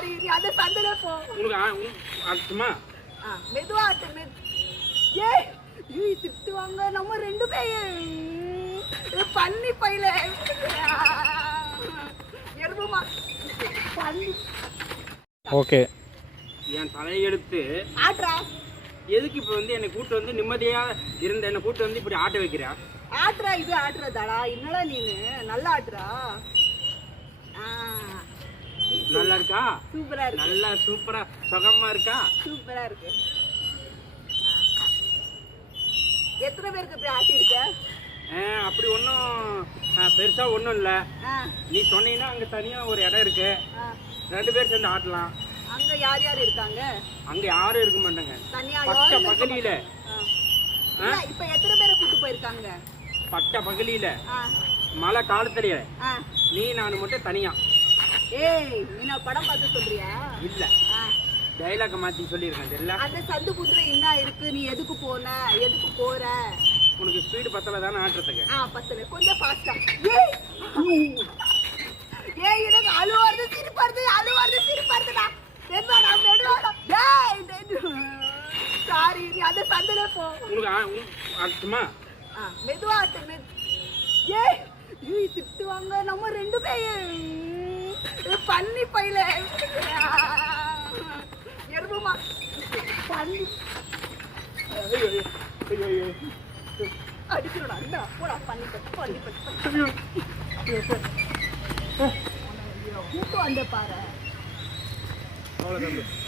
sorry நீ அந்த சந்தல போ உங்களுக்கு ஆட்டுமா மெதுவா ஆட்டு ஏய் ஏய் திட்டுவாங்க நம்ம ரெண்டு பேரும் பண்ணி பையில எறும்புமா பண்ணி ஓகே என் தலையெடுத்து ஆட்றா எதுக்கு இப்போ வந்து என்னை கூட்டு வந்து நிம்மதியா இருந்த என்னை கூட்டு வந்து இப்படி ஆட்ட வைக்கிறா ஆட்றா இது ஆட்றதாடா என்னடா நீனு நல்லா ஆட்றா நல்லா இருக்கா சூப்பரா இருக்கு நல்லா சூப்பரா சுகமா இருக்கா சூப்பரா இருக்கு எத்தனை பேருக்கு இப்படி ஆட்டியிருக்க அப்படி ஒன்றும் பெருசா ஒன்றும் இல்லை நீ சொன்னீங்கன்னா அங்கே தனியா ஒரு இடம் இருக்கு 2 பேர் சேர்ந்து ஆட்டலாம் அங்க யார் யார் இருக்காங்க அங்க யாரும் இருக்க மாட்டாங்க தனியா பட்ட பகலியில இப்ப எத்தனை பேரை கூட்டு போயிருக்காங்க பட்ட பகலியில மழை காலத்திலேயே நீ நான் மட்டும் தனியா ஏய் நீ நான் படம் பார்த்து சொல்றியா இல்ல டைலாக் மாத்தி சொல்லியிருக்கேன் தெரியல அந்த சந்து புத்துல என்ன இருக்கு நீ எதுக்கு போன எதுக்கு போற உனக்கு ஸ்பீடு பத்தல தானே ஆட்டுறதுக்கு பத்தல கொஞ்சம் ஃபாஸ்டா ஏய் எனக்கு அழுவாருது சிரிப்பாருதுடா மெதுவாடா டேய் சாரி நீ அந்த சந்தல போ உங்களுக்கு ஆட்டுமா மெதுவா ஆட்டு ஏய் ஏய் திட்டுவாங்க நம்ம ரெண்டு பேரும் பண்ணி பையில எறும்புமா பண்ணி அடிக்கிறோடா அண்ணா போடா பண்ணி கூட்டு வந்த பாரு அவ்வளோதான்